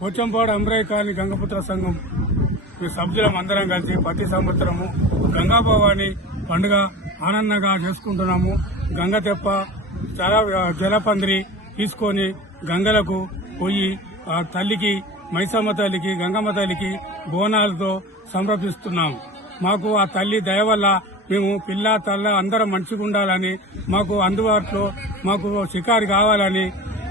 Pochampadu అంబ్రాయి colony Gangaputra సంఘం సభ్యులం అందరం కలిసి ప్రతి సంవత్సరము గంగాభవాని పండుగ ఆనందంగా చేసుకుంటున్నాము. గంగ తెప్ప చాలా జలపందిరి తీసుకొని గంగలకు పోయి ఆ తల్లికి మైసమ్మ తల్లికి గంగమ్మ తల్లికి బోనాలతో సమర్పిస్తున్నాము. మాకు ఆ తల్లి దయ వల్ల మేము పిల్ల తల్ల అందరం మంచిగా ఉండాలని, మాకు అందుబాటులో మాకు షికారు కావాలని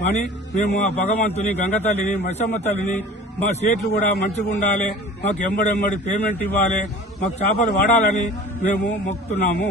అని మేము ఆ భగవంతుని గంగ తల్లిని మైసమ్మ తల్లిని మా సేట్లు కూడా మంచిగా ఉండాలి, మాకు ఎంబడెంబడి పేమెంట్ ఇవ్వాలి, మాకు చేపలు వాడాలని మేము మొక్కుతున్నాము.